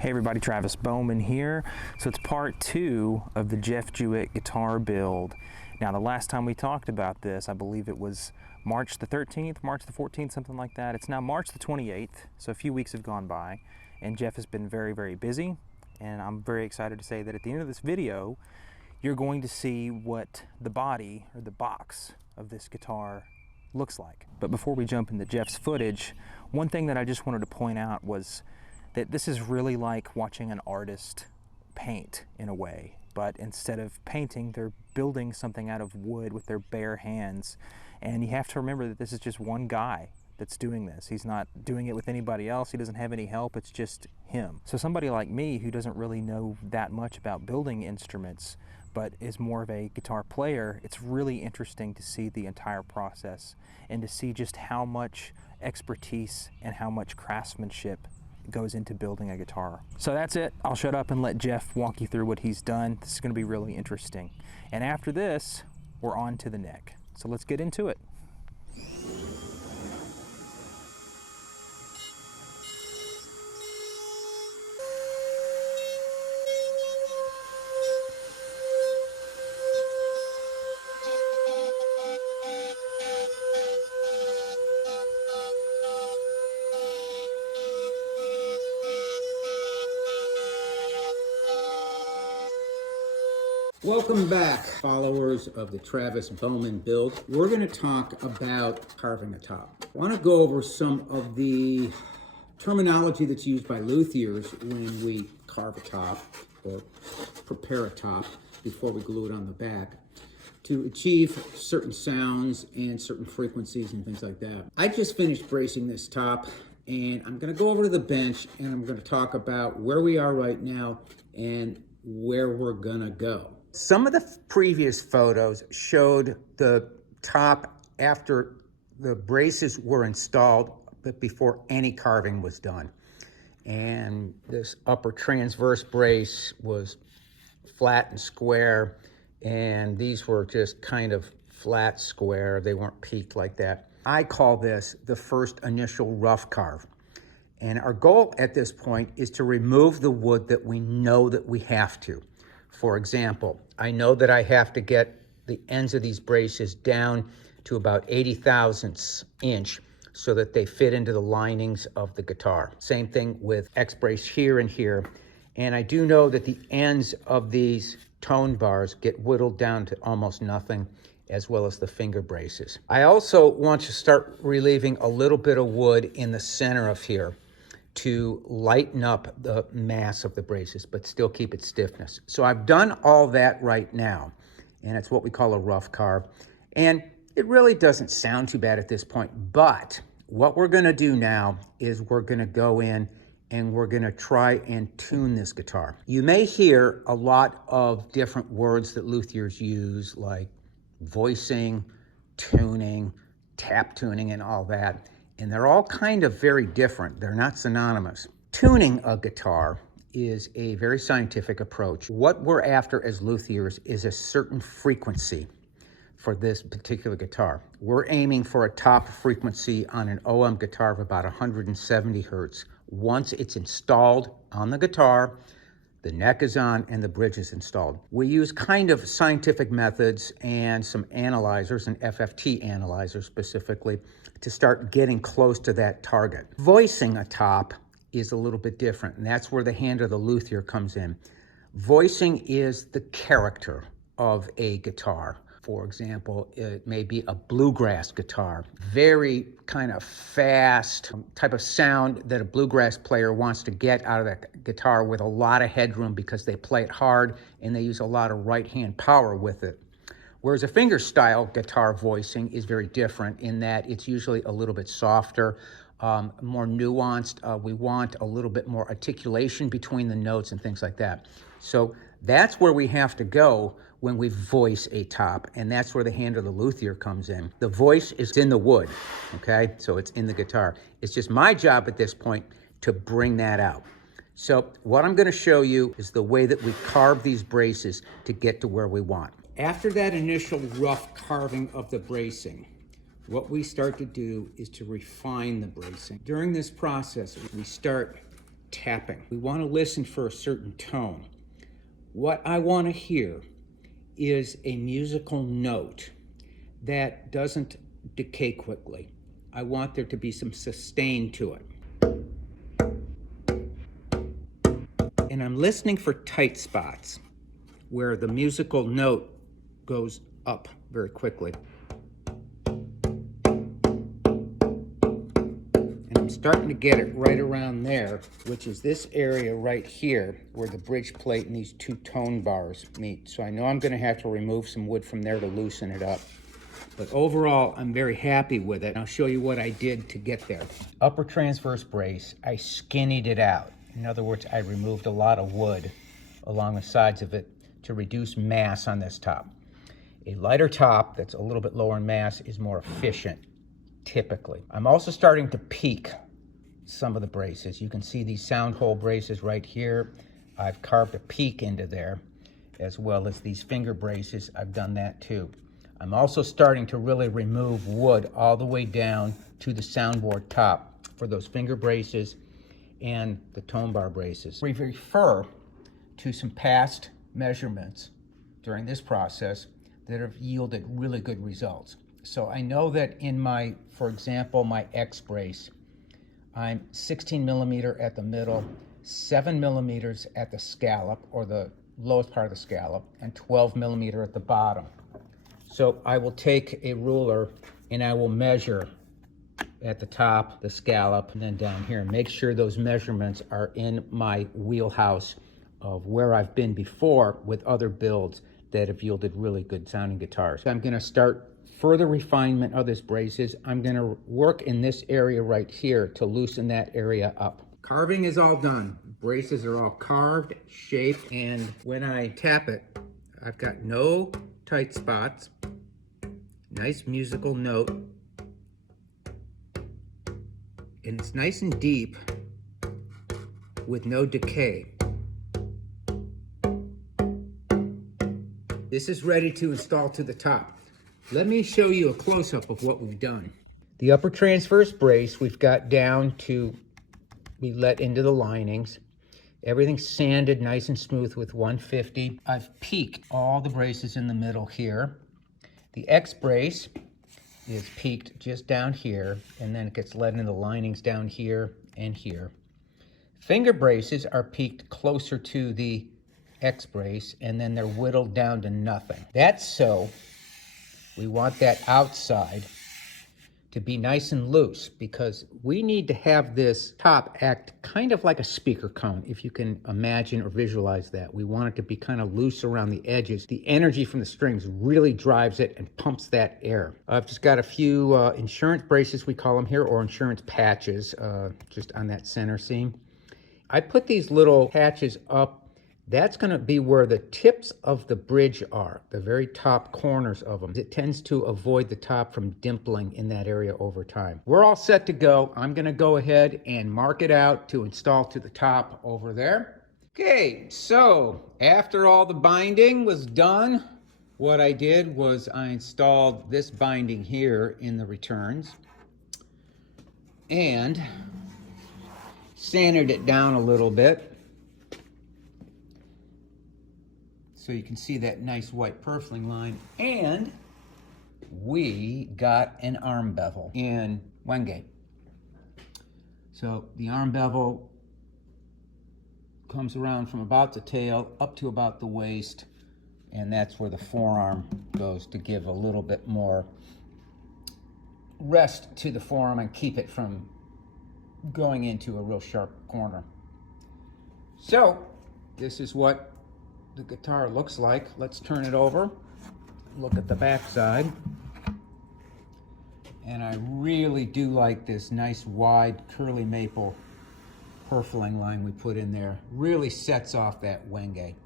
Hey everybody, Travis Bowman here. So it's part 2 of the Jeff Jewitt guitar build. Now the last time we talked about this, I believe it was March the 13th, March the 14th, something like that. It's now March the 28th, so a few weeks have gone by, and Jeff has been very, very busy, and I'm very excited to say that at the end of this video, you're going to see what the body, or the box, of this guitar looks like. But before we jump into Jeff's footage, one thing that I just wanted to point out was that this is really like watching an artist paint in a way, but instead of painting, they're building something out of wood with their bare hands. And you have to remember that this is just one guy that's doing this. He's not doing it with anybody else. He doesn't have any help. It's just him. So somebody like me who doesn't really know that much about building instruments, but is more of a guitar player, it's really interesting to see the entire process and to see just how much expertise and how much craftsmanship goes into building a guitar. So that's it. I'll shut up and let Jeff walk you through what he's done. This is going to be really interesting. And after this, we're on to the neck. So let's get into it. Welcome back, followers of the Travis Bowman build. We're going to talk about carving a top. I want to go over some of the terminology that's used by luthiers when we carve a top or prepare a top before we glue it on the back to achieve certain sounds and certain frequencies and things like that. I just finished bracing this top, and I'm going to go over to the bench and I'm going to talk about where we are right now and where we're going to go. Some of the previous photos showed the top after the braces were installed, but before any carving was done. And this upper transverse brace was flat and square, and these were just kind of flat square. They weren't peaked like that. I call this the first initial rough carve. And our goal at this point is to remove the wood that we know that we have to. For example, I know that I have to get the ends of these braces down to about 80 thousandths inch so that they fit into the linings of the guitar. Same thing with X brace here and here. And I do know that the ends of these tone bars get whittled down to almost nothing, as well as the finger braces. I also want to start relieving a little bit of wood in the center of here to lighten up the mass of the braces, but still keep its stiffness. So I've done all that right now, and it's what we call a rough carve. And it really doesn't sound too bad at this point, but what we're gonna do now is we're gonna go in and we're gonna try and tune this guitar. You may hear a lot of different words that luthiers use, like voicing, tuning, tap tuning, and all that. And they're all kind of very different. They're not synonymous. Tuning a guitar is a very scientific approach. What we're after as luthiers is a certain frequency for this particular guitar. We're aiming for a top frequency on an OM guitar of about 170 hertz. Once it's installed on the guitar, the neck is on and the bridge is installed. We use kind of scientific methods and some analyzers, an FFT analyzer specifically, to start getting close to that target. Voicing a top is a little bit different, and that's where the hand of the luthier comes in. Voicing is the character of a guitar. For example, it may be a bluegrass guitar, very kind of fast type of sound that a bluegrass player wants to get out of that guitar with a lot of headroom because they play it hard and they use a lot of right hand power with it. Whereas a fingerstyle guitar voicing is very different in that it's usually a little bit softer, more nuanced. We want a little bit more articulation between the notes and things like that. So that's where we have to go when we voice a top, and that's where the hand of the luthier comes in. The voice is in the wood, okay? So it's in the guitar. It's just my job at this point to bring that out. So what I'm gonna show you is the way that we carve these braces to get to where we want. After that initial rough carving of the bracing, what we start to do is to refine the bracing. During this process, we start tapping. We want to listen for a certain tone. What I want to hear is a musical note that doesn't decay quickly. I want there to be some sustain to it. And I'm listening for tight spots where the musical note goes up very quickly. And I'm starting to get it right around there, which is this area right here where the bridge plate and these two tone bars meet. So I know I'm going to have to remove some wood from there to loosen it up. But overall, I'm very happy with it. I'll show you what I did to get there. Upper transverse brace, I skinnied it out. In other words, I removed a lot of wood along the sides of it to reduce mass on this top. A lighter top that's a little bit lower in mass is more efficient, typically. I'm also starting to peak some of the braces. You can see these sound hole braces right here. I've carved a peak into there, as well as these finger braces. I've done that too. I'm also starting to really remove wood all the way down to the soundboard top for those finger braces and the tone bar braces. We refer to some past measurements during this process that have yielded really good results. So I know that in my, for example, my X brace, I'm 16 millimeter at the middle, 7 millimeters at the scallop, or the lowest part of the scallop, and 12 millimeter at the bottom. So I will take a ruler and I will measure at the top, the scallop, and then down here. Make sure those measurements are in my wheelhouse of where I've been before with other builds that have yielded really good sounding guitars. I'm gonna start further refinement of this braces. I'm gonna work in this area right here to loosen that area up. Carving is all done. Braces are all carved, shaped, and when I tap it, I've got no tight spots, nice musical note, and it's nice and deep with no decay. This is ready to install to the top. Let me show you a close-up of what we've done. The upper transverse brace we've got down to be let into the linings. Everything's sanded nice and smooth with 150. I've peaked all the braces in the middle here. The X brace is peaked just down here, and then it gets let into the linings down here and here. Finger braces are peaked closer to the X brace, and then they're whittled down to nothing. That's so we want that outside to be nice and loose, because we need to have this top act kind of like a speaker cone, if you can imagine or visualize that. We want it to be kind of loose around the edges. The energy from the strings really drives it and pumps that air. I've just got a few insurance braces, we call them here, or insurance patches, just on that center seam. I put these little patches up. That's going to be where the tips of the bridge are, the very top corners of them. It tends to avoid the top from dimpling in that area over time. We're all set to go. I'm going to go ahead and mark it out to install to the top over there. Okay, so after all the binding was done, what I did was I installed this binding here in the returns and sanded it down a little bit, so you can see that nice white purfling line. And we got an arm bevel in Wenge. So the arm bevel comes around from about the tail up to about the waist, and that's where the forearm goes to give a little bit more rest to the forearm and keep it from going into a real sharp corner. So this is what the guitar looks like. Let's turn it over, look at the back side. And I really do like this nice wide curly maple purfling line we put in there. Really sets off that Wenge.